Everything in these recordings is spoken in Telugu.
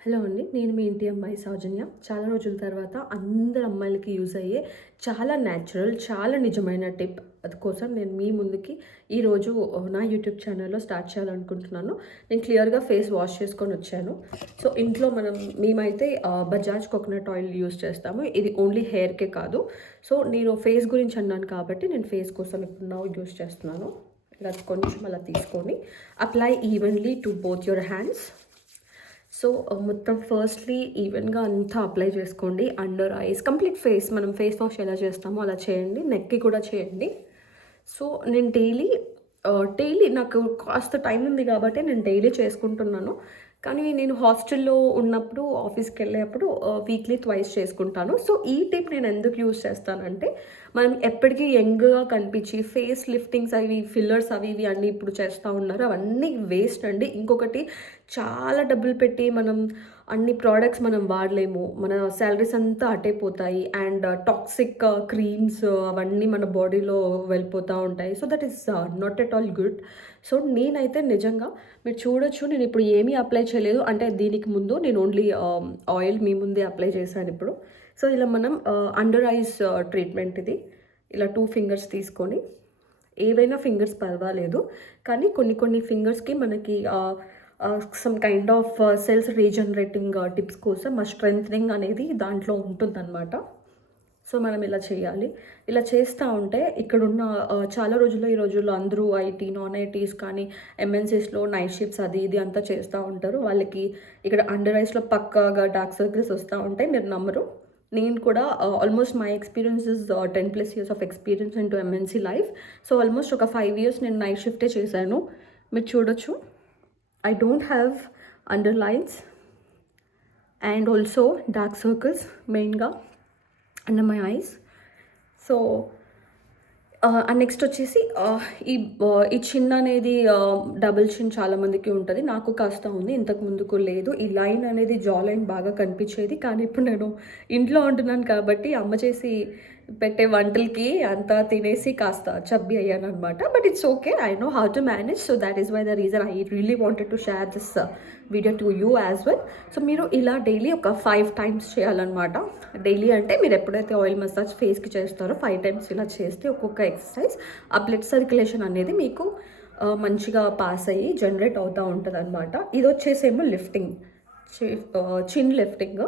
హలో అండి. నేను మీ ఇంటి అమ్మాయి సౌజన్య. చాలా రోజుల తర్వాత అందరు అమ్మాయిలకి యూజ్ అయ్యే చాలా న్యాచురల్, చాలా నిజమైన టిప్ అది కోసం నేను మీ ముందుకి ఈరోజు నా యూట్యూబ్ ఛానల్‌లో స్టార్ట్ చేయాలనుకుంటున్నాను. నేను క్లియర్‌గా ఫేస్ వాష్ చేసుకొని వచ్చాను. సో, ఇంట్లో మేమైతే బజాజ్ కోకోనట్ ఆయిల్ యూజ్ చేస్తాము. ఇది ఓన్లీ హెయిర్‌కే కాదు. సో, నేను ఫేస్ గురించి అన్నాను కాబట్టి నేను ఫేస్ కోసం ఇప్పుడు యూజ్ చేస్తున్నాను. ఇలా కొంచెం అలా తీసుకొని apply evenly to both your hands. So, మొత్తం ఫస్ట్‌లీ ఈవెన్‌గా అంతా అప్లై చేసుకోండి. అండర్ ఐస్, కంప్లీట్ ఫేస్ మనం ఫేస్ వాష్ ఎలా చేస్తామో అలా చేయండి. నెక్‌కి కూడా చేయండి. సో, నేను డైలీ నాకు కాస్త టైం ఉంది కాబట్టి నేను డైలీ చేసుకుంటున్నాను. కానీ నేను హాస్టల్‌లో ఉన్నప్పుడు, ఆఫీస్‌కెళ్ళేప్పుడు వీక్లీ ట్వైస్ చేసుకుంటాను. సో, ఈ టిప్ నేను ఎందుకు యూజ్ చేస్తానంటే, మనం ఎప్పటికీ యంగ్‌గా కనిపించి ఫేస్ లిఫ్టింగ్స్ అవి, ఫిల్లర్స్ అవి ఇవి అన్నీ ఇప్పుడు చేస్తూ ఉన్నారు. అవన్నీ వేస్ట్ అండి. ఇంకొకటి చాలా డబ్బులు పెట్టి మనం అన్ని ప్రోడక్ట్స్ మనం వాడలేము. మన సాలరీస్ అంతా అటే పోతాయి. అండ్ టాక్సిక్ క్రీమ్స్ అవన్నీ మన బాడీలో వెళ్ళిపోతూ ఉంటాయి. So, that is not at all good. So, నేనైతే నిజంగా మీరు చూడొచ్చు, నేను ఇప్పుడు ఏమీ అప్లై చేయలేదు. అంటే దీనికి ముందు నేను ఓన్లీ ఆయిల్ మీ ముందే అప్లై చేశాను ఇప్పుడు. సో, ఇలా మనం అండర్ ఐస్ ట్రీట్మెంట్ ఇది. ఇలా 2 ఫింగర్స్ తీసుకొని, ఏవైనా ఫింగర్స్ పర్వాలేదు. కానీ కొన్ని ఫింగర్స్‌కి మనకి some kind of cells regenerating tips కోసం స్ట్రెంథనింగ్ అనేది దాంట్లో ఉంటుందన్నమాట. సో, మనం ఇలా చేయాలి. ఇలా చేస్తూ ఉంటే ఇక్కడున్న చాలా రోజుల్లో ఈ రోజుల్లో అందరూ ఐటీ, నాన్ ఐటీస్ కానీ ఎంఎన్సీస్‌లో నైట్ షిఫ్ట్స్ అది ఇది అంతా చేస్తూ ఉంటారు. వాళ్ళకి ఇక్కడ అండర్ ఐస్‌లో పక్కాగా డార్క్ సర్కిల్స్ వస్తూ ఉంటాయి. మీరు నమ్మరు. నేను కూడా almost my experience is 10+ years of experience into MNC life. So, almost ఒక 5 ఇయర్స్ నేను నైట్ షిఫ్టే చేశాను. మీరు చూడొచ్చు. I don't have underlines and also dark circles మెయిన్గా under my eyes. So, next వచ్చేసి ఈ చిన్ అనేది డబుల్ చిన్ చాలామందికి ఉంటుంది. నాకు కాస్త ఉంది, ఇంతకు ముందుకు లేదు. ఈ లైన్ అనేది జా లైన్ బాగా కనిపించేది. కానీ ఇప్పుడు నేను ఇంట్లో ఉంటున్నాను కాబట్టి అమ్మ చేసి పెట్టే వంటలకి అంతా తినేసి కాస్త చబ్బీ అయ్యానమాట. But it's okay, I know how to manage. So that is why the reason I really wanted to share this video to you as well. So మీరు ఇలా డైలీ ఒక 5 టైమ్స్ చేయాలన్నమాట. డైలీ అంటే మీరు ఎప్పుడైతే ఆయిల్ మసాజ్ ఫేస్కి చేస్తారో 5 టైమ్స్ ఇలా చేస్తే ఒక్కొక్క ఎక్సర్సైజ్ ఆ బ్లడ్ సర్క్యులేషన్ అనేది మీకు మంచిగా పాస్ అయ్యి జనరేట్ అవుతూ ఉంటుంది అనమాట. ఇది వచ్చేసేమో లిఫ్టింగ్, చిన్ లిఫ్టింగ్.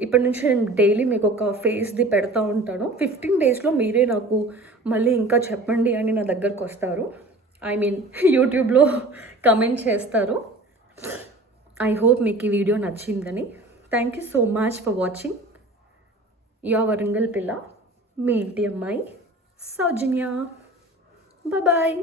ఇప్పటి నుంచి నేను డైలీ మీకు ఒక ఫేస్ది పెడతా ఉంటాను. 15 డేస్లో మీరే నాకు మళ్ళీ ఇంకా చెప్పండి అని నా దగ్గరకు వస్తారు. ఐ మీన్ యూట్యూబ్లో కమెంట్ చేస్తారు. ఐ హోప్ మీకు ఈ వీడియో నచ్చిందని. Thank you so much for watching. Your Warangal పిల్ల, మీ ఇంటి అమ్మాయి సౌజన్య. బాయ్.